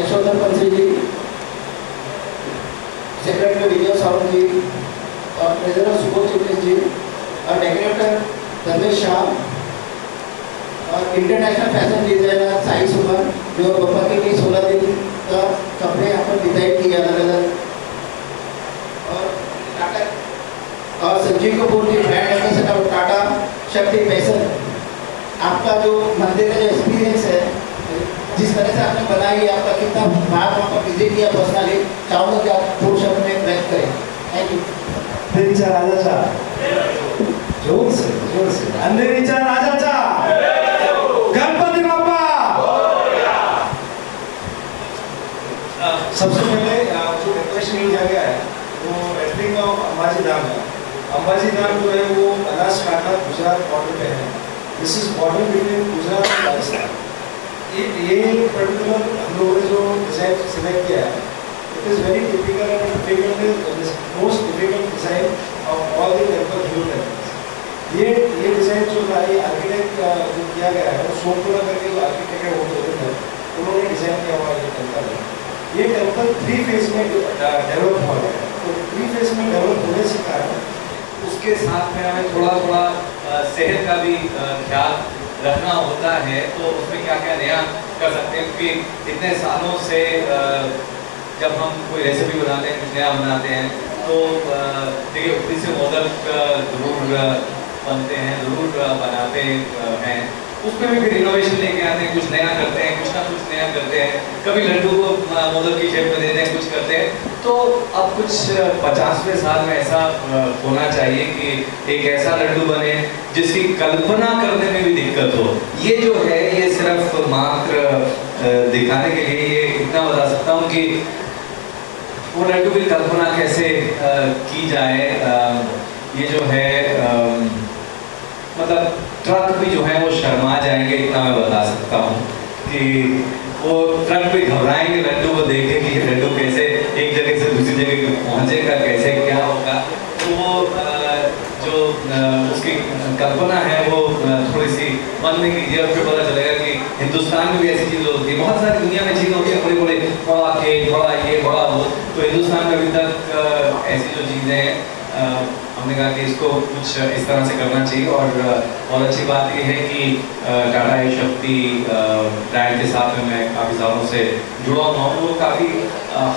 यशोधर पंथी जी, secretary विजय सावंत जी और treasurer Subodh Chitnis जी और decorator Dharmesh Shah और इंटरनेशनल फैशन डिजाइनर साई सुमन जो बप्पा के लिए 16 दिन का कपड़े यहाँ पर डिजाइन किए अलग अलग, और टाटा और संजीव कपूर जी ब्रांड एम्बेसडर टाटा शक्ति फैशन। आपका जो मंदिर का जो एक्सपीरियंस है, जिस तरह से आपने बनाई, आपका कितना बार वहाँ पर विजिट किया पर्सनली, चाहूँगा कि आप थोड़े शब्द में व्यक्त करें। Thank you. अंधेरीचा राजाचा जोर से अंधेरीचा राजाचा गणपति बाप्पा। सबसे पहले जो डेकोरेशन किया गया है वो रेस्टिंग ऑफ अंबाजी धाम है। अंबाजी धाम जो है वो बनासकांठा गुजरात बॉर्डर पे है। This is border between Gujarat और राजस्थान। ये पर्टिकुलर हम लोगों ने जो डिज़ाइन सिलेक्ट किया है, it is very typical and difficult, most difficult design of all the temple Hindu temples. ये डिज़ाइन जो था, ये आर्किटेक्ट जो किया गया है, सोमपुरा करके जो आर्किटेक्ट है वो उन्होंने डिज़ाइन किया हुआ ये टेम्पल है। ये टेम्पल 3 फेज में डेवलप हुआ है। तो 3 फेज में डेवलप होने से कारण उसके साथ में हमें थोड़ा सेहत का भी ख्याल रखना होता है। तो उसमें क्या क्या नया कर सकते हैं, क्योंकि इतने सालों से जब हम कोई रेसिपी बनाते हैं, कुछ नया बनाते हैं, तो देखिए उसी से मोदक ज़रूर बनते हैं, ज़रूर बनाते हैं। उसमें भी फिर इनोवेशन लेके आते हैं, कुछ नया करते हैं, कुछ ना कुछ नया करते हैं। कभी लड्डू को मोदक की शेप में देते हैं, कुछ करते हैं। तो अब कुछ 50वें साल में ऐसा होना चाहिए कि एक ऐसा लड्डू बने जिसकी कल्पना करने में भी दिक्कत हो। ये जो है, ये सिर्फ मात्र दिखाने के लिए ये इतना बता सकता हूँ कि वो लड्डू की कल्पना कैसे की जाए। ये जो है मतलब ट्रक भी जो है वो शर्मा जाएंगे, इतना मैं बता सकता हूँ कि वो ट्रक भी घबराएंगे लड्डू को देख के कि ये लड्डू कैसे एक जगह से दूसरी जगह पहुँचेगा, कैसे क्या होगा। तो वो जो उसकी कल्पना है वो थोड़ी सी मन में कीजिए और फिर पता चलेगा कि हिंदुस्तान में भी ऐसी चीज़ें होती है। बहुत सारी दुनिया में चीज़ें होती है, बड़ी बड़ी, बड़ा केक, बड़ा ये, बड़ा वो। तो हिंदुस्तान में अभी तक ऐसी जो चीज़ें हैं, हमने कहा कि इसको कुछ इस तरह से करना चाहिए। और बहुत अच्छी बात ये है कि टाटा शक्ति ब्रांड के साथ में मैं काफ़ी सालों से जुड़ा हुआ हूँ। वो काफ़ी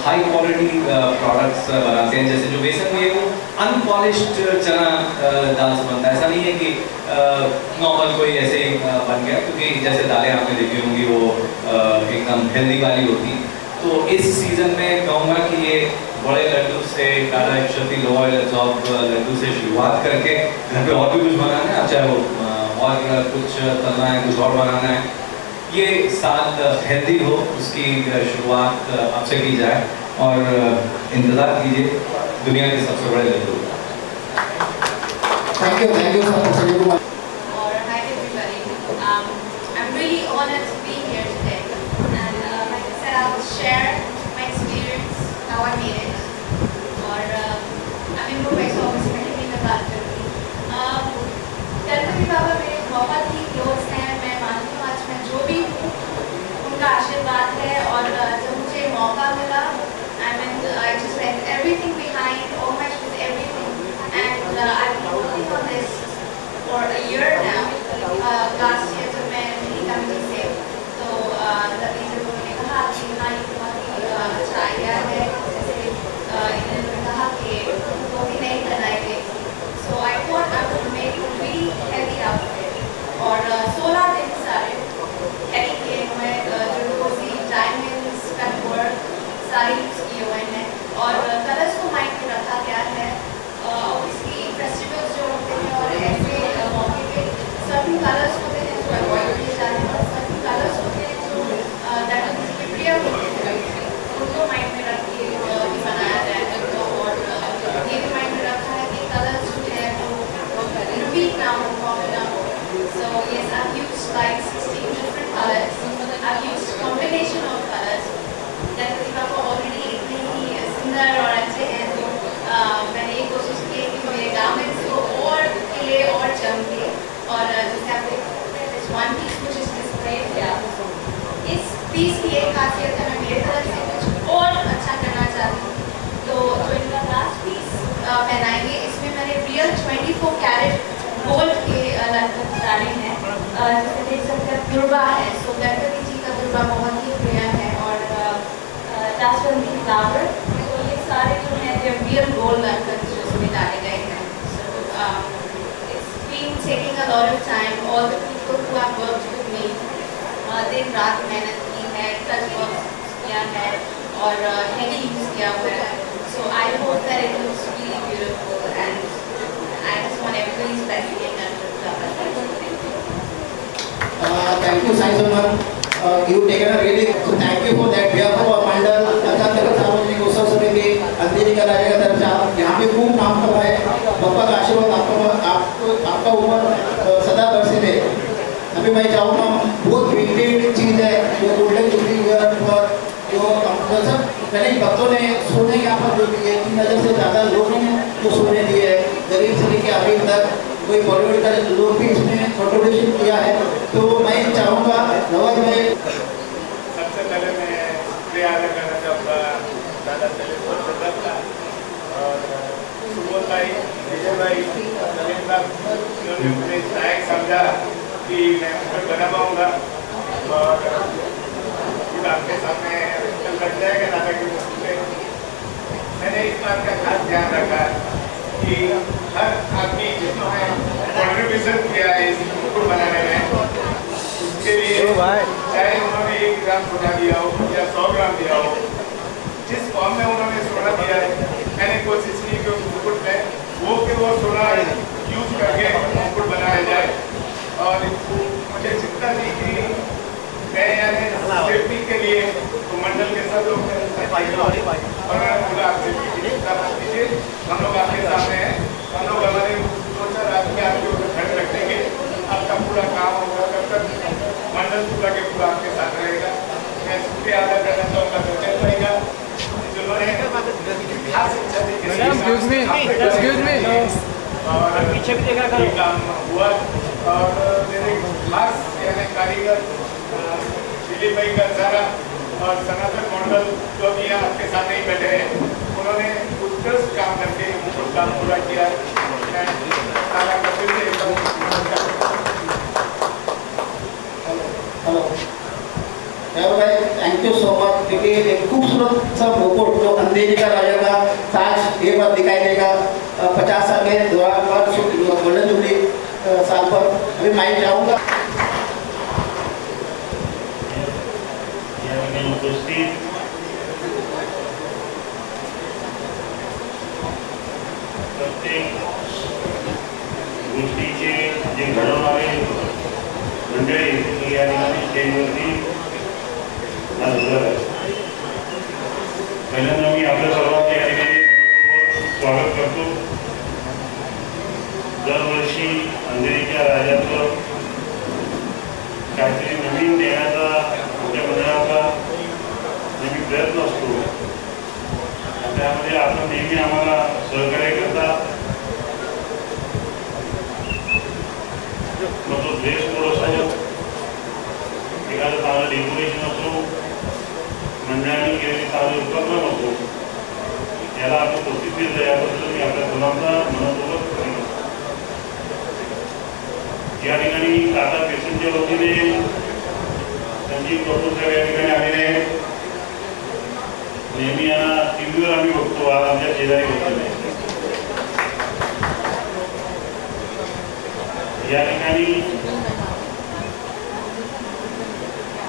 हाई क्वालिटी प्रोडक्ट्स बनाते हैं। जैसे जो बेसन में है वो अनपॉलिश्ड चना दाल से बनता है। ऐसा नहीं है कि नॉर्मल कोई ऐसे ही बन गया, क्योंकि जैसे दालें आपने देखी होंगी वो एकदम हेल्दी वाली होती। तो इस सीज़न में कहूँगा कि ये बड़े लड्डू से, टाटा शक्ति लो ऑयल एब्जॉर्ब लड्डू से शुरुआत करके घर पे और भी कुछ बनाना है, चाहे वो और कुछ तलना है, कुछ और बनाना है, ये साल हेल्दी हो, उसकी शुरुआत अब से की जाए। और इंतज़ार कीजिए दुनिया के सबसे बड़े laddoo. Thank you Sanjay Kumar. Or hi everybody. I'm really honored to be here today, and like I said, I will share my experience, how I made it. और I'm in Mumbai, so obviously मैं हिंदी में बात करूँगी। गणपति बाबा मेरे बहुत ही क्लोज हैं। मैं मानती हूँ आज मैं जो भी हूँ उनका आशीर्वाद है। और जब मुझे मौका मिला, I just left everything behind, almost with everything, and I've been working on this for a year now. Last year जब मैं मेरी कंपनी से, तो लतीफ़ उन्होंने कहा कि हाँ ये बहुत ही दुर्बा है, सो गणपति जी का दुर्बा बहुत ही प्रिय है, और जासवंती फ्लावर, तो ये सारे जो हैं दे रियल गोल्ड वर्कर्स जो इसमें डाले गए हैं. So it's been taking a lot of time. All the people who have worked with me, दिन रात मेहनत की है, टच वर्क किया है और हेवी यूज किया हुआ है. So I hope that it looks really beautiful and I just want everybody's blessing and thank you, Sai Salman. You've taken a really, so thank you for that. We are from मंडल अचानक सार्वजनिक उत्सव समिति अंधेरी का राजा का तरफ से यहाँ पे खूब काम कर रहा है. बाबा का आशीर्वाद आपका ऊपर सदा बरसे रहे. अभी मैं चाहूँगा, बहुत विंटेज चीज़ है जो गोल्डन जुबली पर जो सब पहले भक्तों ने सोने यहाँ पर जो दिए 3,000 से ज़्यादा लोगों ने जो सोने दिए है, गरीब से लेकर अभी तक कोई बॉलीवुड का लोग भी इसमें कंट्रीब्यूशन किया है. तो मैं चाहूँगा नवाज भाई. सबसे पहले मैं शुक्रिया अदा करना चाहूँगा दादा सलीम का और सुबोध भाई, विजय भाई, सलीम साहब, जिन्होंने मुझे इस लायक समझा कि मैं उसमें बना पाऊँगा और आपके सामने कल लग जाएगा दादा की मुझसे. मैंने इस बात का खास ध्यान रखा कि हर आदमी जिन्होंने कॉन्ट्रीब्यूशन किया है इस मुकुट बनाने में, उसके लिए चाहे उन्होंने 1 ग्राम सोना दिया हो या 100 ग्राम दिया हो, जिस फॉर्म में उन्होंने सोना दिया है, मैंने कोशिश की कि उस मुकुट में वो सोना यूज करके मुकुट बनाया जाए. और मुझे चिंता थी कि मैं यानी सेफ्टी के लिए तो मंडल के सब लोग और मैं बोला आप सेफ्टी की चिंता मत कीजिए, हम लोग आपके सामने हैं, हम लोग हमारे 2-4 आदमी आपके ऊपर खड़े रखेंगे, आपका पूरा काम होगा, तब तक मंडल पूरा के पूरा आपके साथ रहेगा. मैं शुक्रिया अदा करना चाहूँगा सचिन भाई का, जिन्होंने खास इच्छा थी और पीछे भी देखा करो काम हुआ. और मेरे खास यानी कारीगर दिलीप भाई का सारा और सनातन मंडल जो भी यहाँ आपके साथ नहीं बैठे हैं, उन्होंने उत्कृष्ट काम करके मुकुट काम पूरा किया. हेलो भाई, थैंक यू सो मच. क्योंकि एक खूबसूरत सा मुकुट जो अंधेरी का राजा का ताज एक बार दिखाई देगा 50 साल के गोल्डन जुबली साल पर. अभी मैं चाहूँगा उपस्थित प्रत्येक गोष्टीचे जे घडवणारे मंडळी ही या ठिकाणी स्टेजवरती आज हजर आहे. पहिल्यांदा मी आपल्या सर्वांचे या ठिकाणी स्वागत करतो. दरवर्षी अंधेरीच्या राजाचं काहीतरी नवीन देण्याचा आमच्या मंडळाचा नेहमी प्रयत्न असतो. त्यामध्ये आपण नेहमी आम्हाला सहकार्य करता. मग तो ड्रेस कोड असो, एखादं चांगलं डेकोरेशन असो, मंडळाने केलेले चांगले उपक्रम असो, याला आपण कोशिश देतो. याबद्दल मी आपल्या सर्वांचा मनपूर्वक करतो. या ठिकाणी टाटा पेशंटच्या वतीने संजीव कपूर साहेब या ठिकाणी आलेले आहेत. नेहमी यांना टीव्हीवर आम्ही बघतो, आज आमच्या शेजारी बसलेले आहेत. या ठिकाणी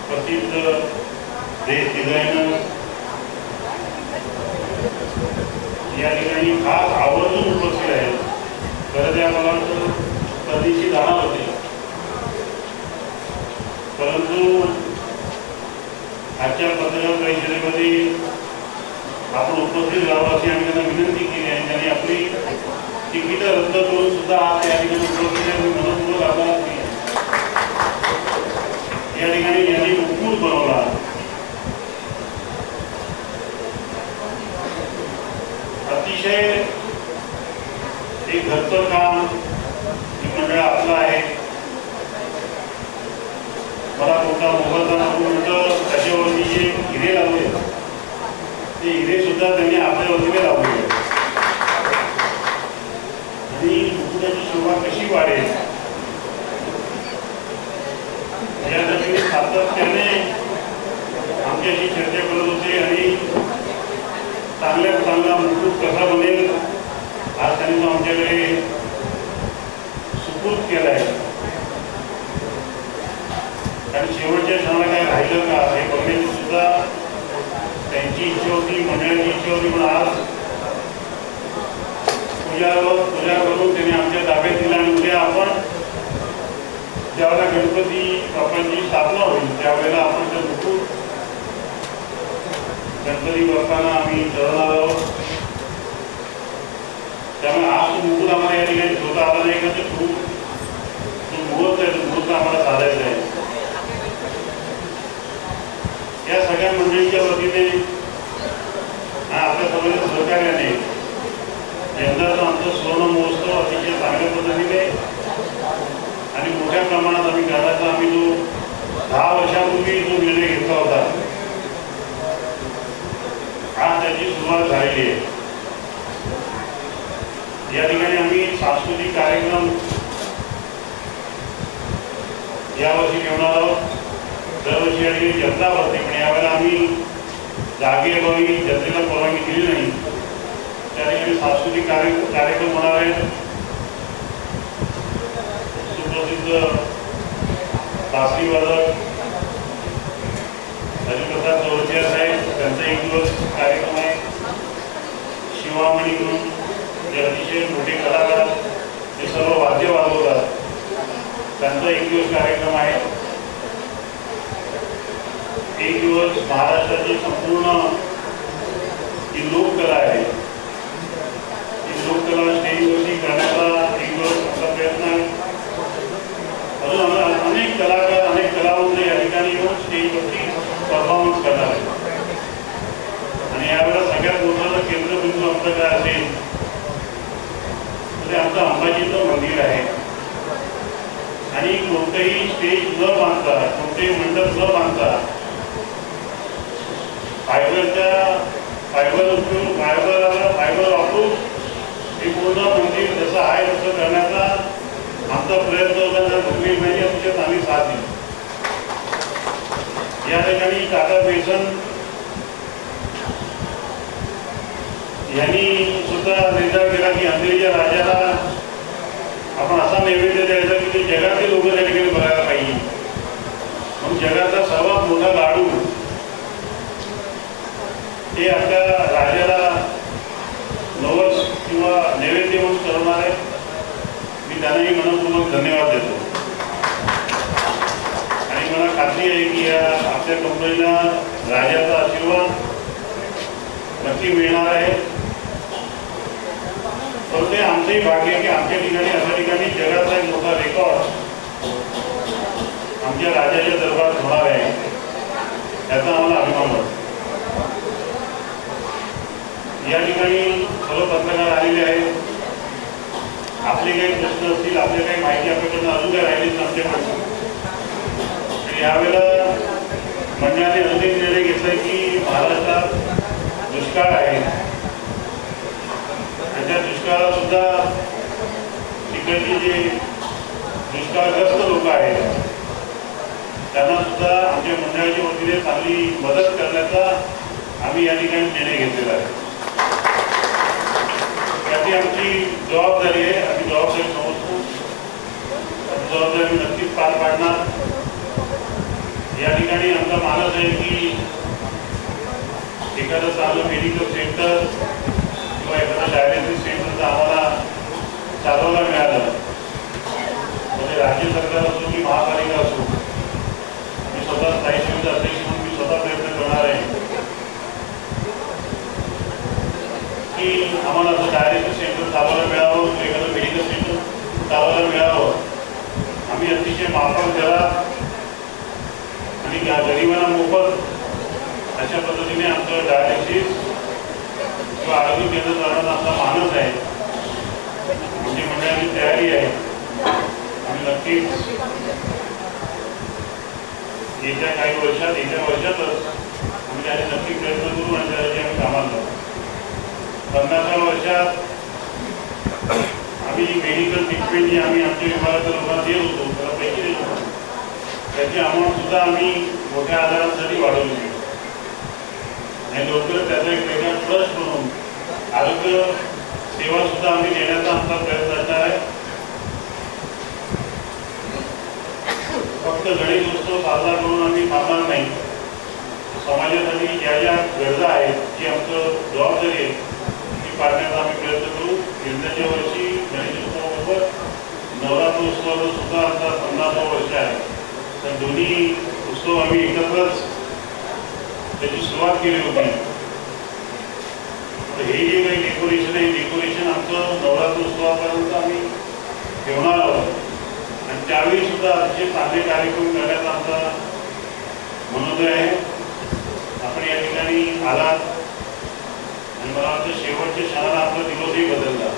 प्रसिद्ध ड्रेस डिझायनर या ठिकाणी खास आवर्जून उपस्थित आहेत. खरं त्या मला परदेशी जाणार होते, परंतु आजच्या पत्रकार परिषदेमध्ये आपण उपस्थित राहावं अशी आम्ही त्यांना विनंती केली आहे. त्यांनी आपली तिकीट रद्द करून सुद्धा आज या ठिकाणी उपस्थित मनपूर्वक आभार केले. या ठिकाणी यांनी मुकुट बनवला. अतिशय एक घरचं काम मंडळ आपलं आहे. मला मोठा मोबदला म्हणून त्याच्यावरती जे हिरे लावले ते हिरे सुद्धा त्यांनी आपल्या वतीने लावले. आणि मुकुटाची शोभा कशी वाढेल मुकुट कसा बनेल आज त्यांनी तो आमच्याकडे सुपूर्द केला आहे. कारण शेवटच्या क्षणाला काय राहिलं का हे बघण्याची सुद्धा त्यांची इच्छा होती, मंडळाची इच्छा होती. पण आज पूजा करून त्यांनी आमच्या ताब्यात दिला आणि उद्या आपण ज्यावेळेला गणपती बाप्पांची स्थापना होईल त्यावेळेला आपण ते मुकुट गणपती बाप्पांना आम्ही ठरवणार आहोत. त्यामुळे आज तो मुकुट आम्हाला या ठिकाणी ठेवता आला नाही का, तो मुहूर्त आहे, तो मुहूर्त आम्हाला साधायचा आहे. या सगळ्या मंडळीच्या वतीने आपल्या सर्वांच्या सहकार्याने यंदाचा आमचा सुवर्ण महोत्सव अतिशय चांगल्या पद्धतीने आणि मोठ्या प्रमाणात आम्ही करायचा आम्ही जो 10 वर्षापूर्वी जो निर्णय घेतला होता आज त्याची सुरुवात झालेली आहे. या ठिकाणी आम्ही सांस्कृतिक कार्यक्रम यावर्षी ठेवणार आहोत. दरवर्षी या ठिकाणी जत्रा भरते, पण यावेळेला आम्ही जागेअभावी जत्रेला परवानगी दिली नाही. त्या ठिकाणी सांस्कृतिक कार्यक्रम होणार आहेत. सुप्रसिद्ध बासरीवादक हरिप्रसाद चौरसिया साहेब त्यांचा 1 दिवस कार्यक्रम आहे. शिवामणी म्हणून जे अतिशय मोठे कलाकार ते सर्व वाद्य वाजवतात त्यांचा 1 दिवस कार्यक्रम आहे. 1 दिवस महाराष्ट्राची संपूर्ण जी लोककला आहे ती लोककला स्टेजवरती करण्याचा 1 दिवस आमचा प्रयत्न आहे. अजून अनेक कलाकार अनेक कलावंत या ठिकाणी येऊन स्टेजवरती परफॉर्मन्स करणार आहेत. आणि यावेळेला सगळ्यात मोठा केंद्रबिंदू आमचं काय असेल तर ते आमचं अंबाजीचं मंदिर आहे. आणि कोणतेही स्टेज न बांधता कोणतेही मंडप न बांधता फायबर वापरून हे पूर्ण मंदिर जसं आहे तसं करण्याचा आमचा प्रयत्न होता. त्या भूमीमध्ये आमच्या चांगली साथ दिली. या ठिकाणी टाटा बेसन यांनी सुद्धा निर्धार केला की अंधेरीच्या राजाला आपण असा नैवेद्य द्यायचा की ते जगातले लोक त्या ठिकाणी बघायला पाहिजे. म्हणून जगाचा सर्वात मोठा लाडू हे आपल्या राजाला नवस किंवा नैवेद्य म्हणून करणार आहे. मी त्यांनाही मनपूर्वक धन्यवाद देतो. आणि मला खात्री आहे की या आपल्या कंपनीला राजाचा आशीर्वाद नक्की मिळणार आहे. पण ते आमचंही भाग्य आहे की आमच्या ठिकाणी अशा ठिकाणी जगाचा एक मोठा रेकॉर्ड आमच्या राजाच्या दरबारात होणार आहे याचा आम्हाला अभिमान वाटतो. या ठिकाणी सर्व पत्रकार आलेले आहेत. आपले काही प्रश्न असतील आपले काही माहिती आपल्याकडनं अजून काही राहिलीच आमच्याकडून. यावेळेला मंडळाने अनेक निर्णय घेतलाय की महाराष्ट्रात दुष्काळ आहे आणि त्या दुष्काळात सुद्धा तिकडची जे दुष्काळग्रस्त लोक आहेत त्यांना सुद्धा आमच्या मंडळाच्या वतीने चांगली मदत करण्याचा आम्ही या ठिकाणी निर्णय घेतलेला आहे. त्याची आमची जबाबदारी आहे. आम्ही जबाबदारी समजतो. जबाबदारी नक्कीच पार पाडणार. या ठिकाणी आमचा मानस आहे की एखादं चांगलं मेडिकल सेंटर किंवा एखादं डायलिसिस सेंटर आम्हाला चालवायला मिळालं म्हणजे राज्य सरकार असो की महापालिका असो मी स्वतः स्थायी समिती अध्यक्ष म्हणून मी स्वतः प्रयत्न करणार आहे की आम्हाला असं डायलिसिस सेंटर चालवायला मिळावं एखादं मेडिकल सेंटर चालवायला मिळावं. आम्ही अतिशय माफक दरात आणि गरिबांना मोफत अशा पद्धतीने आमचं डायलिसिस किंवा आरोग्य केंद्र चालवण्याचा आमचा मानस आहे. म्हणजे मंडळाची तयारी आहे. आम्ही नक्कीच येत्या वर्षातच आम्ही त्याने नक्की प्रयत्न करू आणि त्यासाठी आम्ही कामाला जाऊ. 50व्या वर्षात आम्ही मेडिकल ट्रीटमेंट जी आम्ही आमच्या विभागाच्या लोकांना देत होतो त्याला पैसे देत होतो त्याची अमाऊंट सुद्धा आम्ही मोठ्या आजारांसाठी वाढवली आणि लवकरच त्याचा एक वेगळा ट्रस्ट म्हणून आरोग्य सेवा सुद्धा आम्ही देण्याचा आमचा प्रयत्न असणार आहे. फक्त गणेशोत्सव साजरा करून आम्ही थांबणार नाही. समाजासाठी ज्या ज्या गरजा आहेत जी आमचं जबाबदारी आहे ती पाळण्याचा आम्ही प्रयत्न करू. यंदाच्या वर्षी गणेशोत्सवाबरोबर नवरात्र उत्सवाचा सुद्धा आमचा 15वा वर्ष आहे. तर दोन्ही उत्सव आम्ही एकत्रच त्याची सुरुवात केली होती. तर हे जे काही डेकोरेशन आहे, डेकोरेशन आमचं नवरात्र उत्सवापर्यंत आम्ही ठेवणार आहोत आणि त्यावेळी सुद्धा अतिशय चांगले कार्यक्रम करण्याचा आमचा मनोदय आहे. आपण या ठिकाणी आलात आणि मला वाटतं शेवटच्या क्षणाला आपला दिवसही बदलला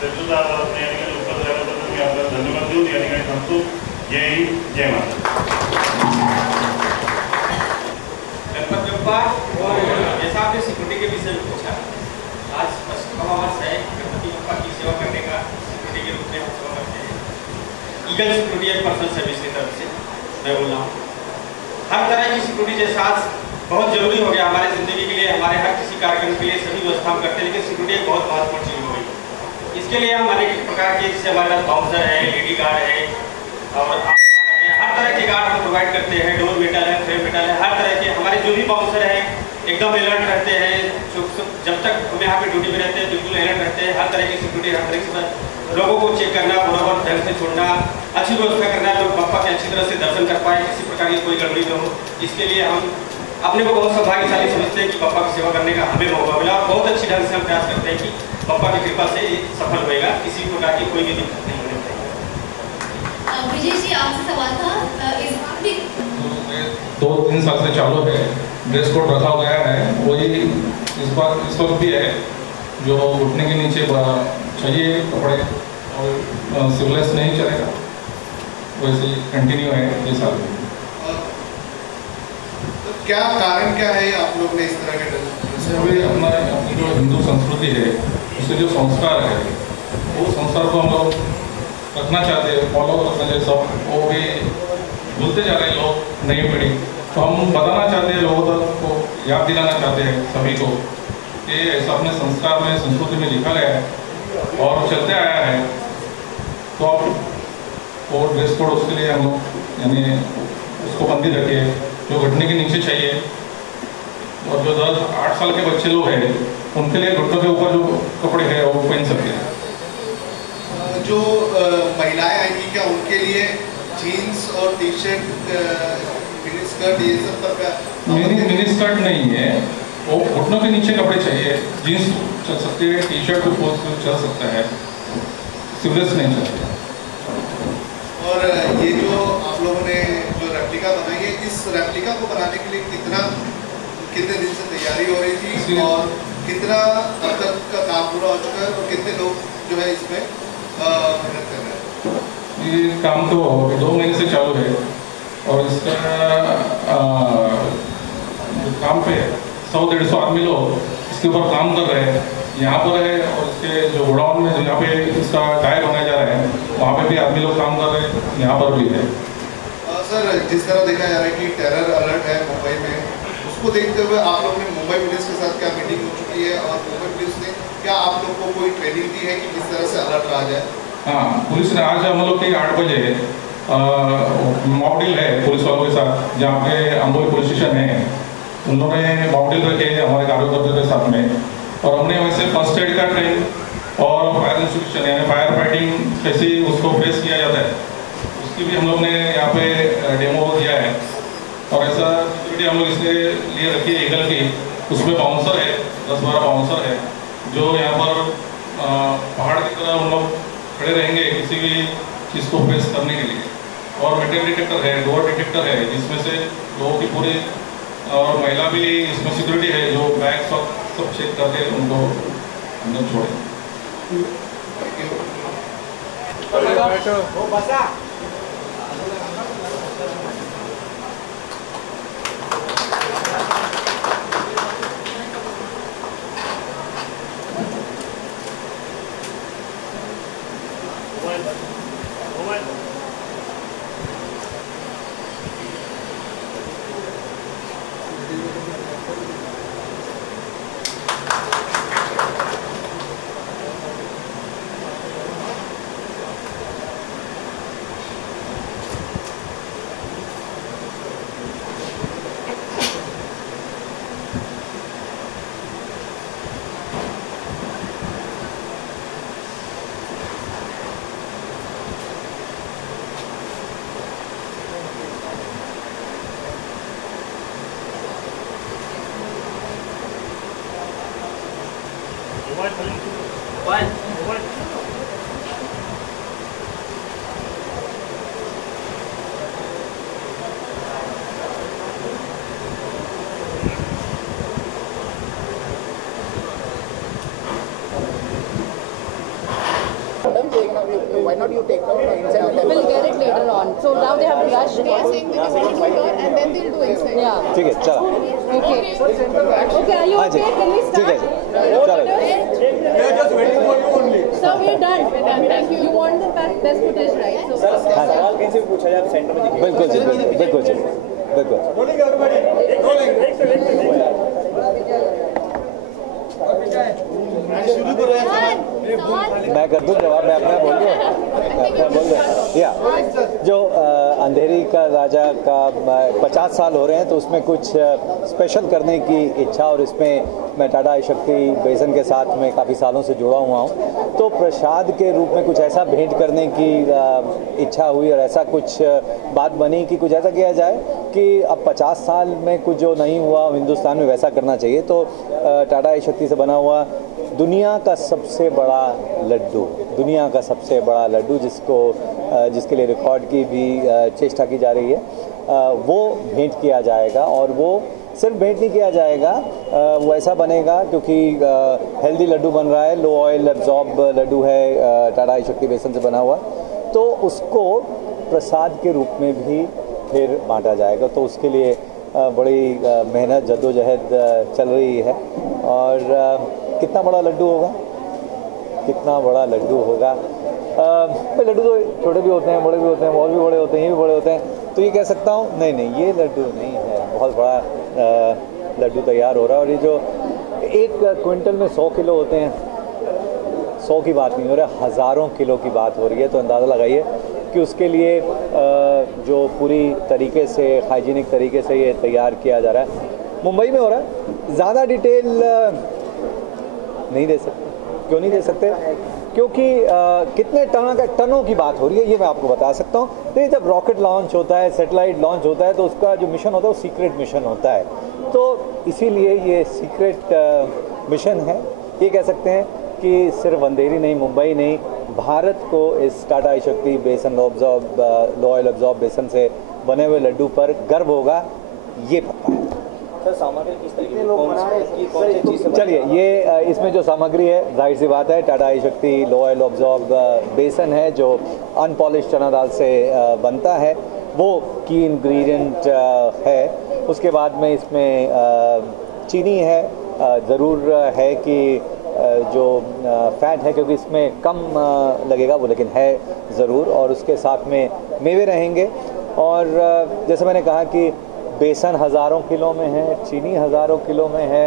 तरी सुद्धा आता आपण या ठिकाणी उपस्थित झाल्याबद्दल मी आपल्याला धन्यवाद देऊन या ठिकाणी थांबतो. जय हिंद, जय महाराष्ट्र. गणपति बप्पा, जैसा आपने सिक्योरिटी के विषय में पूछा, आज 55वां वर्ष है गणपति बप्पा की सेवा करने का. सिक्योरिटी के रूप में हम सेवा करते हैं. Eagle security and personal service की तरफ से मैं बोल रहा हूँ. हर तरह की सिक्योरिटी जैसा आज बहुत जरूरी हो गया हमारे ज़िंदगी के लिए, हमारे हर किसी कार्यक्रम के लिए सभी व्यवस्था हम करते हैं, लेकिन सिक्योरिटी एक बहुत महत्वपूर्ण चीज़ हो गई. इसके लिए हम अनेक प्रकार के, जैसे हमारे पास बाउंसर है, लेडी गार्ड है और आर्म गार्ड है, हर तरह के गार्ड हम प्रोवाइड करते हैं. डोर मेटल है, फ्रेम मेटल है, हर तरह के हमारे जो भी बाउंसर है एकदम अलर्ट रहते हैं. जब तक हम यहाँ पे ड्यूटी में रहते हैं बिल्कुल अलर्ट रहते हैं. हर तरह की सिक्योरिटी, हर तरह से लोगों को चेक करना, बराबर ढंग से छोड़ना, अच्छी व्यवस्था करना, लोग बप्पा के अच्छी तरह से दर्शन कर पाए, किसी प्रकार की कोई गड़बड़ी न हो. इसके लिए हम अपने को बहुत सौभाग्यशाली समझते हैं कि बप्पा की सेवा करने का हमें मौका मिला और बहुत अच्छी ढंग से हम प्रयास करते हैं कि बप्पा की कृपा से सफल होएगा, किसी प्रकार की कोई भी दिक्कत नहीं होनी चाहिए. विजय जी, आपसे सवाल था. इस 2-3 साल से चालू है, ड्रेस कोड रखा गया है, वही इस वक्त भी है, जो घुटने के नीचे चाहिए कपड़े और सिवलेस नहीं चलेगा, वैसे कंटिन्यू है ये साल. तो क्या कारण क्या है आप लोग ने इस तरह के जैसे अभी अपनी जो हिंदू संस्कृति है उससे जो संस्कार है वो संस्कार को हम लोग रखना चाहते हैं, फॉलो करना चाहिए. सब वो भी भूलते जा रहे हैं लोग, नई पीढ़ी. तो हम बताना चाहते हैं लोगों तक को, याद दिलाना चाहते हैं सभी को कि ऐसा अपने संस्कार में, संस्कृति में लिखा गया है और चलते आया है. तो आप वो ड्रेस कोड उसके लिए हम लोग यानी उसको बंदी रखिए, जो घुटने के नीचे चाहिए. और जो 10-8 साल के बच्चे लोग हैं उनके लिए घुटनों के ऊपर जो कपड़े हैं वो पहन सकते हैं. जो महिलाएं आएंगी क्या उनके लिए जीन्स और टी शर्ट, मिनी स्कर्ट ये सब का? मिनी स्कर्ट नहीं है, वो घुटनों के नीचे कपड़े चाहिए. जीन्स चल सकती है, टी शर्ट भी चल सकता है, सिवलेस नहीं चलता. और ये जो आप लोगों ने जो रेप्लिका बनाई है, इस रेप्लिका को बनाने के लिए कितने दिन से तैयारी हो रही थी और कितना अब तक का काम पूरा हो चुका है और कितने लोग जो है इसमें मेहनत कर रहे हैं? ये काम तो 2 महीने से चालू है और इसका काम पे 100-150 आदमी लोग इसके ऊपर काम कर रहे हैं. यहाँ पर है और इसके जो गोडाउन में जहाँ पे इसका टायर बनाया जा रहा है वहाँ पे भी आदमी लोग काम कर रहे हैं, यहाँ पर भी है. सर, जिस तरह देखा जा रहा है कि टेरर अलर्ट है मुंबई में, उसको देखते हुए आप लोग ने मुंबई पुलिस के साथ क्या मीटिंग हो चुकी है और मुंबई पुलिस ने क्या आप लोग को कोई ट्रेनिंग दी है कि किस तरह से अलर्ट रहा जाए? हाँ, पुलिस ने आज हम लोग के 8 बजे मॉक ड्रिल है पुलिस वालों के साथ, जहाँ पे अम्बोली पुलिस स्टेशन है. उन लोगों ने मॉक ड्रिल रखे हमारे कार्यकर्ताओं के साथ में और हमने वैसे फर्स्ट एड का ट्रेन और फायर इंस्ट्रक्शन यानी फायर फाइटिंग कैसे उसको फेस किया जाता है उसकी भी हम लोग ने यहाँ पे डेमो दिया है. और ऐसा सिक्योरिटी हम लोग इसके लिए रखी है ईगल की, उसमें बाउंसर है, 10-12 बाउंसर है जो यहाँ पर पहाड़ की तरह उन लोग खड़े रहेंगे किसी भी चीज़ को फेस करने के लिए. और मेटल डिटेक्टर है, डोर डिटेक्टर है, जिसमें से लोगों की पूरी और महिला भी इसमें सिक्योरिटी है जो बैग सब चेक करके उनको अंदर छोड़े. Why not you take down the inside? We'll get it later on. So now they have to rush. They are saying because it will turn and then they'll do inside. Yeah. ठीक है चलो Okay. Okay, are you हाँ जी okay? Can we ठीक है start? चलो So we're done. Thank you. You want the best footage, right? So सवाल कहीं से भी पूछा जाए सेंटर में बिल्कुल जी बिल्कुल जी बिल्कुल मैं कर दूँ जवाब मैं अपना बोल दूँ या जो अंधेरी का राजा का 50 साल हो रहे हैं तो उसमें कुछ स्पेशल करने की इच्छा और इसमें मैं टाटा शक्ति बेसन के साथ में काफ़ी सालों से जुड़ा हुआ हूँ तो प्रसाद के रूप में कुछ ऐसा भेंट करने की इच्छा हुई और ऐसा कुछ बात बनी कि कुछ ऐसा किया जाए कि अब 50 साल में कुछ जो नहीं हुआ हिंदुस्तान में वैसा करना चाहिए तो टाटा शक्ति से बना हुआ दुनिया का सबसे बड़ा लड्डू जिसके लिए रिकॉर्ड की भी चेष्टा की जा रही है वो भेंट किया जाएगा और वो सिर्फ भेंट नहीं किया जाएगा वो ऐसा बनेगा क्योंकि हेल्दी लड्डू बन रहा है लो ऑयल एब्जॉर्ब लड्डू है टाटा शक्ति बेसन से बना हुआ तो उसको प्रसाद के रूप में भी फिर बांटा जाएगा तो उसके लिए बड़ी मेहनत जद्दोजहद चल रही है और कितना बड़ा लड्डू होगा लड्डू तो छोटे भी होते हैं बड़े भी होते हैं और भी बड़े होते हैं ये भी बड़े होते हैं तो ये कह सकता हूँ नहीं ये लड्डू नहीं है बहुत बड़ा लड्डू तैयार हो रहा है और ये जो 1 क्विंटल में 100 किलो होते हैं 100 की बात नहीं हो रहा हज़ारों किलो की बात हो रही है तो अंदाज़ा लगाइए कि उसके लिए जो पूरी तरीके से हाइजीनिक तरीके से ये तैयार किया जा रहा है मुंबई में हो रहा है ज़्यादा डिटेल नहीं दे सकते क्यों नहीं दे सकते क्योंकि कितने टनों की बात हो रही है ये मैं आपको बता सकता हूँ तो जब रॉकेट लॉन्च होता है सैटेलाइट लॉन्च होता है तो उसका जो मिशन होता है वो सीक्रेट मिशन होता है तो इसीलिए ये सीक्रेट मिशन है ये कह सकते हैं कि सिर्फ अंधेरी नहीं मुंबई नहीं भारत को इस टाटा शक्ति बेसन लो ऑयल एब्जॉर्ब बेसन से बने हुए लड्डू पर गर्व होगा ये पता है चलिए ये इसमें जो सामग्री है जाहिर सी बात है टाटा शक्ति लो ऑयल एब्जॉर्ब बेसन है जो अनपॉलिश चना दाल से बनता है वो की इंग्रेडिएंट है उसके बाद में इसमें चीनी है ज़रूर है कि जो फैट है क्योंकि इसमें कम लगेगा वो लेकिन है ज़रूर और उसके साथ में मेवे रहेंगे और जैसे मैंने कहा कि बेसन हज़ारों किलो में है चीनी हज़ारों किलो में है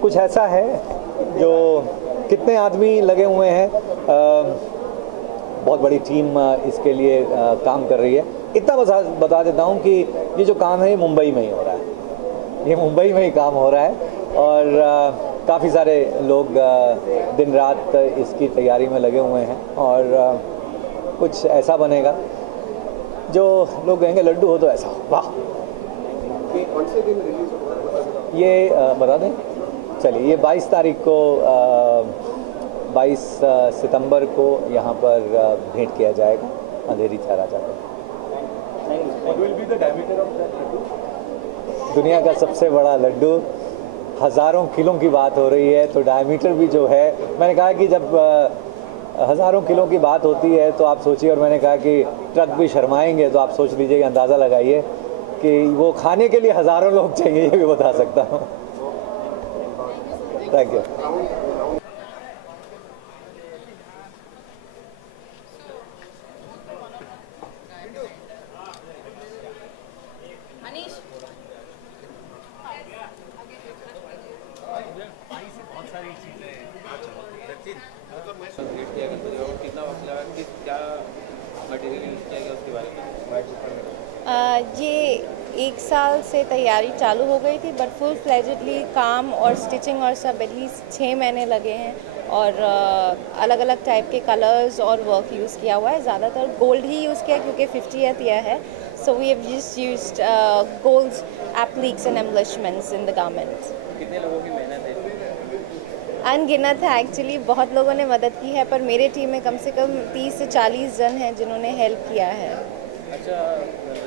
कुछ ऐसा है जो कितने आदमी लगे हुए हैं बहुत बड़ी टीम इसके लिए काम कर रही है इतना बता देता हूँ कि ये जो काम है मुंबई में ही हो रहा है ये मुंबई में ही काम हो रहा है और काफ़ी सारे लोग दिन रात इसकी तैयारी में लगे हुए हैं और कुछ ऐसा बनेगा जो लोग कहेंगे लड्डू हो तो ऐसा वाह कौन से दिन रिलीज होगा ये बता दें चलिए ये 22 तारीख को 22 सितंबर को यहाँ पर भेंट किया जाएगा अंधेरी का राजा को दुनिया का सबसे बड़ा लड्डू हज़ारों किलो की बात हो रही है तो डायमीटर भी जो है मैंने कहा कि जब हज़ारों किलो की बात होती है तो आप सोचिए और मैंने कहा कि ट्रक भी शर्माएंगे तो आप सोच लीजिए अंदाज़ा लगाइए कि वो खाने के लिए हज़ारों लोग चाहिए ये भी बता सकता हूँ थैंक यू ये 1 साल से तैयारी चालू हो गई थी बट फुल फ्लेजेडली काम और स्टिचिंग और सब एटलीस्ट 6 महीने लगे हैं और अलग अलग टाइप के कलर्स और वर्क यूज़ किया हुआ है ज़्यादातर गोल्ड ही यूज़ किया क्योंकि 50th ईयर है so we have just used gold appliques and embellishments in the garments. कितने लोगों की मेहनत है? अनगिनत है एक्चुअली, बहुत लोगों ने मदद की है, पर मेरे टीम में कम से कम 30 से 40 जन हैं जिन्होंने हेल्प किया है। अच्छा,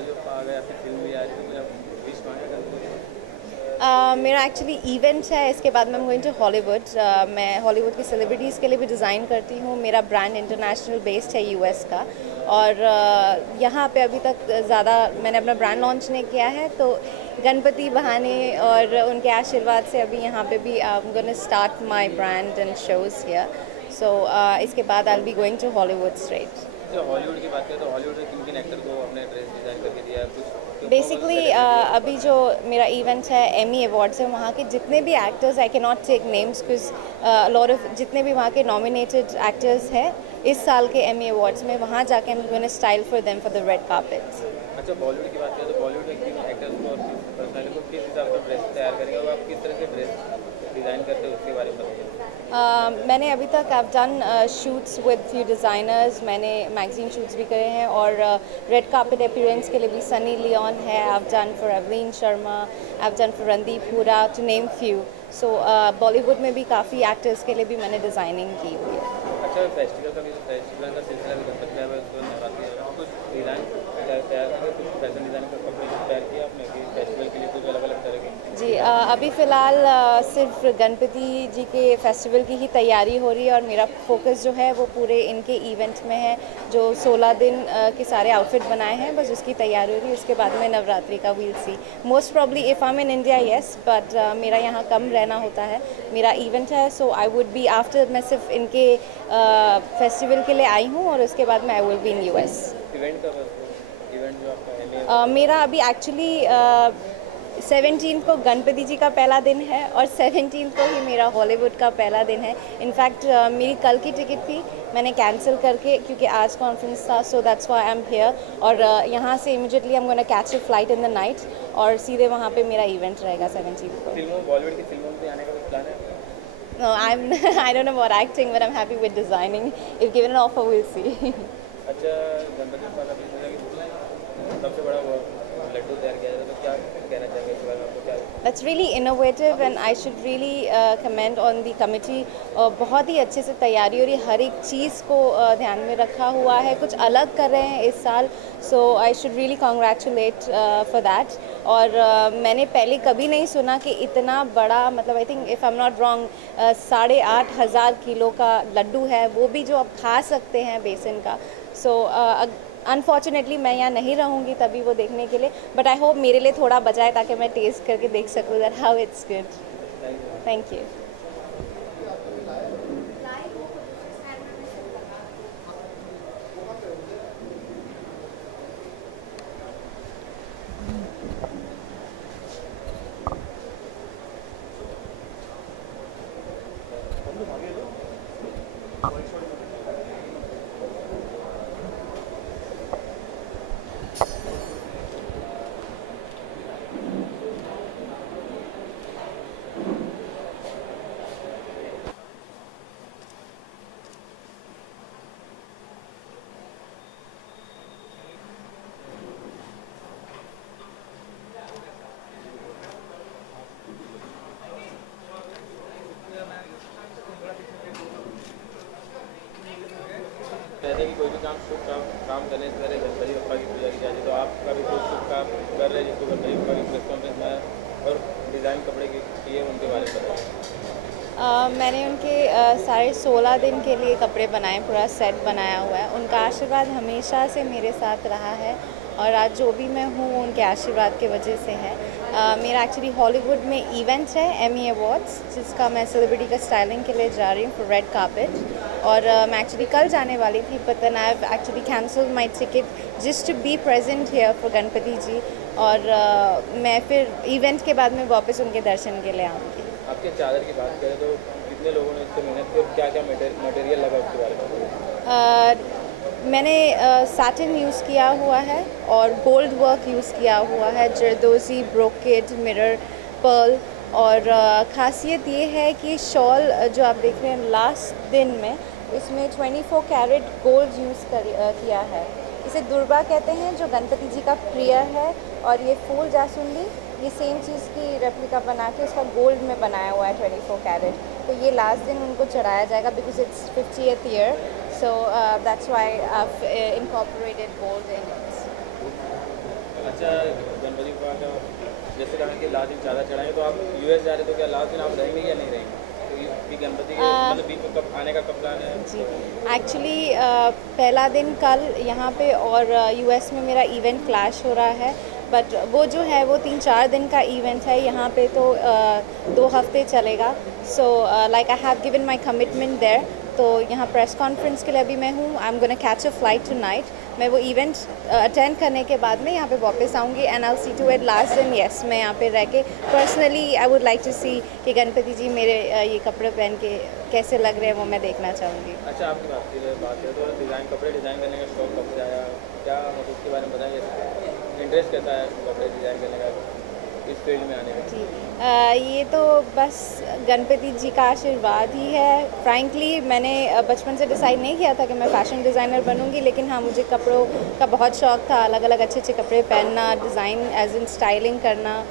जो आ गया फिल्म भी आज मेरा एक्चुअली इवेंट है, इसके बाद मैं गोइंग टू हॉलीवुड। मैं हॉलीवुड की सेलिब्रिटीज़ के लिए भी डिज़ाइन करती हूँ। मेरा ब्रांड इंटरनेशनल बेस्ड है यूएस का, और यहाँ पे अभी तक ज़्यादा मैंने अपना ब्रांड लॉन्च नहीं किया है, तो गणपति बहाने और उनके आशीर्वाद से अभी यहाँ पे भी I am gonna start my brand and shows here. So इसके बाद I will be going to Hollywood straight. जो हॉलीवुड की बात करें तो हॉलीवुड में किन एक्टर को अपने ड्रेस डिज़ाइन करके दिया है कुछ? बेसिकली अभी जो मेरा इवेंट है एमी अवार्ड्स है, वहाँ के जितने भी actors, I can not take names because lot of जितने भी वहाँ के नॉमिनेटेड एक्टर्स हैं इस साल के एमी अवार्ड्स में, वहाँ जाके हम gonna style for them for the red carpet. अच्छा, बॉलीवुड की बात करें तो बॉलीवुड में किन एक्टर्स को और पर्सनैलिटी को किस हिसाब से ड्रेस तैयार करेंगे और आप किस तरह से ड्रेस डिज़ाइन करते हैं उसके बारे में बताइए। मैंने अभी तक I done shoots with few designers, मैंने मैगजीन शूट्स भी करे हैं, और रेड कार्पेट अपीयरेंस के लिए भी सनी लियोन है, I done for Evelyn Sharma, I done for Randeep Hooda, to name few. So Bollywood में भी काफ़ी एक्टर्स के लिए भी मैंने डिज़ाइनिंग की हुई है। अच्छा, फेस्टिवल का सिलसिला भी कर सकते हैं, उसको नवरात्रि कुछ डिज़ाइन तैयार करके कुछ फैशन डिज़ाइन का कपड़े तैयार किया आपने कि फेस्टिवल के लिए कुछ अलग अलग तरह के? जी, अभी फ़िलहाल सिर्फ गणपति जी के फेस्टिवल की ही तैयारी हो रही है, और मेरा फोकस जो है वो पूरे इनके इवेंट में है, जो 16 दिन के सारे आउटफिट बनाए हैं, बस उसकी तैयारी हो रही है। उसके बाद में नवरात्रि का we'll see, most probably if I am in India yes, but मेरा यहाँ कम रहना होता है, मेरा इवेंट है, so I would be after, मैं सिर्फ इनके फेस्टिवल के लिए आई हूँ, और उसके बाद मैं आई will be in US. Event का इवेंट जो आपका मेरा अभी एक्चुअली 17 को गणपति जी का पहला दिन है, और 17 को ही मेरा हॉलीवुड का पहला दिन है। इनफैक्ट मेरी कल की टिकट थी, मैंने कैंसिल करके, क्योंकि आज कॉन्फ्रेंस था, so that's why I am here. और यहाँ से immediately I am gonna catch a flight in the night, और सीधे वहाँ पे मेरा इवेंट रहेगा 17 को। फिल्मों, बॉलीवुड की फिल्मों में आने का कोई प्लान है? No, I don't know about acting, but I'm happy with designing. If given an offer, we'll see. अच्छा, गणपति बाबा का सबसे बड़ा लड्डू तैयार किया जाता है, तो क्या कहना चाहेंगे इस बारे में, आपको क्या? That's really innovative, and I should really commend on the committee. बहुत ही अच्छे से तैयारी, और ये हर एक चीज़ को ध्यान में रखा हुआ है, कुछ अलग कर रहे हैं इस साल, so I should really congratulate for that. और मैंने पहले कभी नहीं सुना कि इतना बड़ा, मतलब I think if I am not wrong 8,500 kilo का लड्डू है, वो भी जो आप खा सकते हैं बेसन का। सो अनफॉर्चुनेटली मैं यहाँ नहीं रहूँगी तभी वो देखने के लिए, बट आई होप मेरे लिए थोड़ा बचाए ताकि मैं टेस्ट करके देख सकूँ that how it's good. Thank you. कहते हैं कि कोई भी शुभ काम करने से पहले गणपति बप्पा की पूजा की जाती है, तो आपका भी कोई शुभ काम कर रहे हैं जिसको गणपति बप्पा की प्रेस कॉन्फ्रेंस में और डिज़ाइन कपड़े के किए, उनके बारे में बताएं। मैंने उनके सारे 16 दिन के लिए कपड़े बनाए, पूरा सेट बनाया हुआ है। उनका आशीर्वाद हमेशा से मेरे साथ रहा है, और आज जो भी मैं हूँ वो उनके आशीर्वाद के वजह से है। मेरा एक्चुअली हॉलीवुड में इवेंट है एमी अवार्ड्स, जिसका मैं सेलिब्रिटी का स्टाइलिंग के लिए जा रही हूँ फॉर रेड कार्पेट, और मैं एक्चुअली कल जाने वाली थी, but then I have actually cancelled my ticket just to be present here for Ganpati ji, और मैं फिर इवेंट के बाद में वापस उनके दर्शन के लिए आऊँगी। आपके चादर की बात करें तो कितने लोगों ने इससे मेहनत की और क्या क्या मटेरियल लगा उसके बारे में? मैंने सैटिन यूज़ किया हुआ है और गोल्ड वर्क यूज़ किया हुआ है, जरदोजी, ब्रोकेड, मिरर, पर्ल, और ख़ासियत ये है कि शॉल जो आप देख रहे हैं लास्ट दिन में, इसमें 24 कैरेट गोल्ड यूज़ किया है, इसे दुर्वा कहते हैं, जो गणपति जी का प्रिय है। और ये फूल जासुंदी, ये सेम चीज़ की रेप्लिका बना के उसका गोल्ड में बनाया हुआ है 24 कैरेट। तो ये लास्ट दिन उनको चढ़ाया जाएगा because it's 50th year, so that's why I incorporated gold in it. अच्छा, गणपति का जैसे कहा कि लास्ट दिन चादर चढ़ाएंगे, तो आप यूएस जा रहे तो क्या लास्ट दिन आप रहेंगे या नहीं रहेंगे? तो गणपति के मतलब बीच में कब आने का कब प्लान है? जी, एक्चुअली पहला दिन कल यहाँ पे और यूएस में मेरा इवेंट क्लैश हो रहा है, बट वो जो है वो 3-4 दिन का इवेंट है। यहाँ पे तो 2 हफ्ते चलेगा। So like I have given my commitment there. तो यहाँ प्रेस कॉन्फ्रेंस के लिए अभी मैं हूँ। I am gonna catch a flight tonight. मैं वो इवेंट अटेंड करने के बाद में यहाँ पे वापस आऊँगी and I will see to it last दिन। यस, मैं यहाँ पे रह के personally I would like to see कि गणपति जी मेरे ये कपड़े पहन के कैसे लग रहे हैं, वो मैं देखना चाहूँगी। अच्छा, आपकी बात है तो डिज़ाइन कपड़े डिज़ाइन करने का शौक कब से आया, क्या मतलब उसके बारे में बताएंगे? इंटरेस्ट कैसा है कपड़े डिज़ाइन करने का, इस फील्ड में आने में? जी, ये तो बस गणपति जी का आशीर्वाद ही है। फ्रैंकली मैंने बचपन से डिसाइड नहीं किया था कि मैं फ़ैशन डिज़ाइनर बनूंगी, लेकिन हाँ, मुझे कपड़ों का बहुत शौक़ था, अलग अलग अच्छे अच्छे कपड़े पहनना, डिज़ाइन एज इन स्टाइलिंग करना।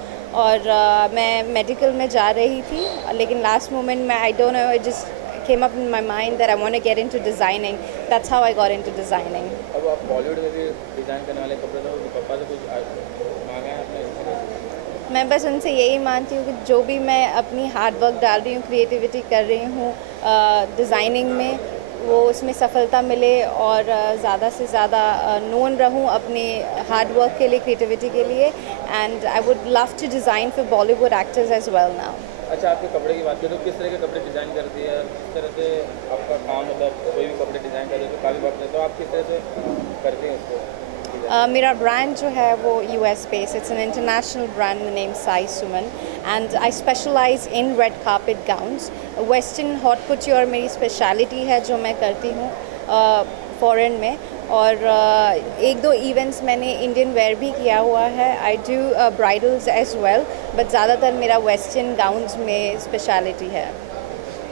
और मैं मेडिकल में जा रही थी, लेकिन लास्ट मोमेंट में I don't know, it just came up in my mind that I want to get into designing. That's how I got into designing. अब आप बॉलीवुड में भी डिज़ाइन करने वाले कपड़े तो पापा से कुछ मांगा है आपने? मैं बस उनसे यही मानती हूँ कि जो भी मैं अपनी हार्ड वर्क डाल रही हूँ, क्रिएटिविटी कर रही हूँ डिज़ाइनिंग में, वो उसमें सफलता मिले और ज़्यादा से ज़्यादा नोन रहूँ अपने हार्ड वर्क के लिए, क्रिएटिविटी के लिए। And I would love to design for Bollywood actors as well now. अच्छा, आपके कपड़े की बात करें तो किस तरह के कपड़े डिज़ाइन करती है, किस तरह से आपका काम, मतलब कोई भी कपड़े डिज़ाइन करते तो काफ़ी वक्त तो आप किस तरह से करते हैं उसको? मेरा ब्रांड जो है वो US based, it's an international brand name Sai Suman and I specialize in red carpet gowns. Western haute couture मेरी स्पेशलिटी है जो मैं करती हूँ फॉरेन में। और 1-2 इवेंट्स मैंने इंडियन वेयर भी किया हुआ है। I do bridals as well, but ज़्यादातर मेरा वेस्टर्न गाउन्स में स्पेशलिटी है।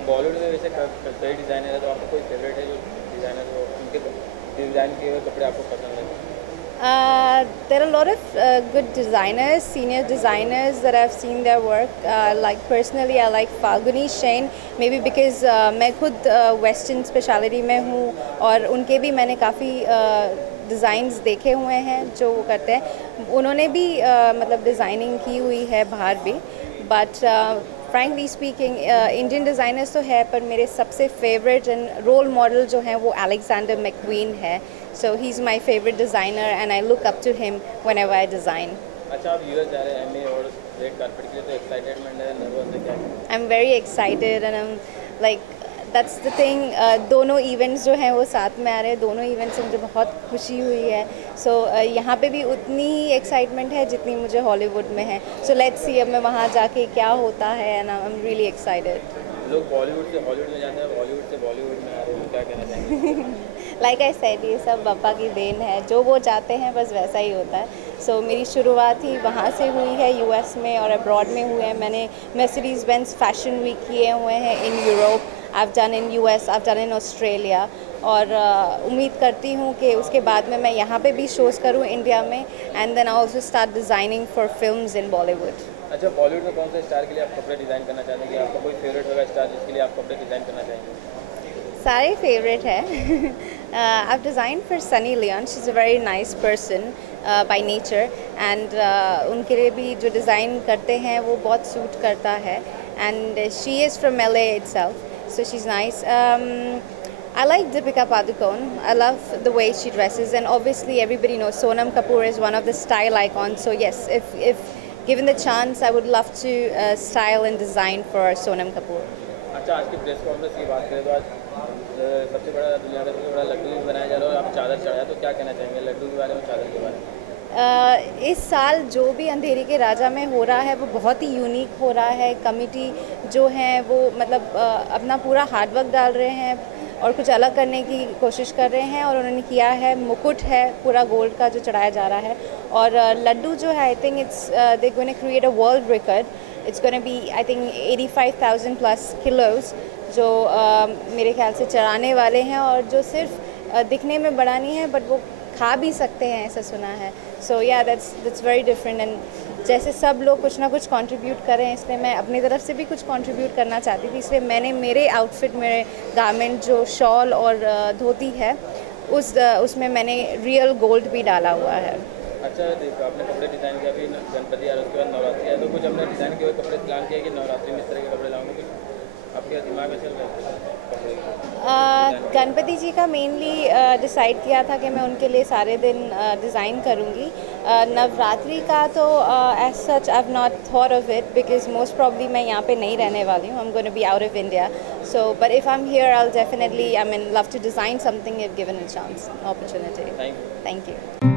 बॉलीवुड में वैसे कई डिज़ाइनर है, तो आपको कोई फेवरेट है जो डिज़ाइनर हो, उनके डिज़ाइन किए हुए कपड़े आपको पसंद है? There are a lot of good designers, senior designers that I've seen their work. Like personally, I like Falguni Shane, maybe because मैं खुद Western specialty में हूँ और उनके भी मैंने काफ़ी डिज़ाइंस देखे हुए हैं जो वो करते हैं। उन्होंने भी मतलब डिज़ाइनिंग की हुई है बाहर भी, but frankly speaking Indian designers तो है, पर मेरे सबसे फेवरेट एंड रोल मॉडल जो हैं वो अलेक्जेंडर मैक्वीन है। So he is my favourite designer and I look up to him whenever I design. अच्छा, आप यूएस जा रहे हैं एमए और रेड कार्पेट के लिए, तो एक्साइटेडमेंट है, नर्वस है क्या? I am very excited and I am like that's the thing. दोनों इवेंट्स जो हैं वो साथ में आ रहे हैं, दोनों इवेंट्स से मुझे बहुत खुशी हुई है। सो यहाँ पे भी उतनी ही एक्साइटमेंट है जितनी मुझे हॉलीवुड में है। सो लेट्स सी अब मैं वहाँ जाके क्या होता है and I am really excited. लोग बॉलीवुड से हॉलीवुड में जाते हैं, हॉलीवुड से बॉलीवुड में आ रहे हैं, क्या कहना चाहेंगे? लाइक आई सेड, ये सब पापा की देन है, जो वो चाहते हैं बस वैसा ही होता है। सो मेरी शुरुआत ही वहाँ से हुई है, यूएस में और अब्रॉड में हुए हैं। मैंने मर्सिडीज बेंज फैशन वीक किए हुए हैं in Europe, I've done in US, I've done in Australia, और उम्मीद करती हूँ कि उसके बाद में मैं यहाँ पे भी शोज़ करूँ इंडिया में, and then I also start designing for films in Bollywood. अच्छा, बॉलीवुड में कौन से स्टार के लिए आप कपड़े डिज़ाइन करना चाहते हैं, कि आपका कोई फेवरेट होगा स्टार जिसके लिए आप कपड़े डिज़ाइन करना चाहेंगे? सारे फेवरेट है। I've designed for Sunny Leon. She's a very nice person by nature, and उनके लिए भी जो डिज़ाइन करते हैं वो बहुत सूट करता है, and she is from LA itself, so she's nice. I like Deepika Padukone. I love the way she dresses, and obviously everybody knows Sonam Kapoor is one of the style icons. So yes, if given the chance, I would love to style and design for Sonam Kapoor. अच्छा, आज की press conference की बात करें तो आज सबसे बड़ा दुनिया का सबसे बड़ा लड्डू भी बनाया जा रहा है और आप चादर चढ़ाया, तो क्या कहना चाहेंगे लड्डू के बारे में, चादर के बारे में? इस साल जो भी अंधेरी के राजा में हो रहा है वो बहुत ही यूनिक हो रहा है। कमिटी जो हैं वो मतलब अपना पूरा हार्डवर्क डाल रहे हैं और कुछ अलग करने की कोशिश कर रहे हैं, और उन्होंने किया है। मुकुट है पूरा गोल्ड का जो चढ़ाया जा रहा है, और लड्डू जो है I think it's they gonna create a world record. It's gonna be I think 85,000 plus kilos जो मेरे ख्याल से चढ़ाने वाले हैं, और जो सिर्फ दिखने में बड़ा नहीं है बट वो खा भी सकते हैं, ऐसा सुना है. सो या दैट्स वेरी डिफरेंट. एंड जैसे सब लोग कुछ ना कुछ कंट्रीब्यूट करें, इसलिए मैं अपनी तरफ से भी कुछ कंट्रीब्यूट करना चाहती थी. इसलिए मैंने मेरे आउटफिट, मेरे गारमेंट जो शॉल और धोती है, उसमें मैंने रियल गोल्ड भी डाला हुआ है. अच्छा, देखो आपने कपड़े डिज़ाइन किया, अभी गणपति आ रहा है, उसके बाद नवरात्रि है, तो कुछ हमने डिज़ाइन किए हुए कपड़े प्लान किया कि नवरात्रि में इस तरह के कपड़े लाऊंगे, कुछ आपके दिमाग में चल रहा है कपड़े? गणपति जी का मेनली डिसाइड किया था कि मैं उनके लिए सारे दिन डिज़ाइन करूँगी. नवरात्रि का तो as such I have not thought of it, because most probably मैं यहाँ पे नहीं रहने वाली हूँ. I am going to be out of India. So but if I am here I will definitely, I mean, love to design something if given a chance, opportunity. Thank you. Thank you.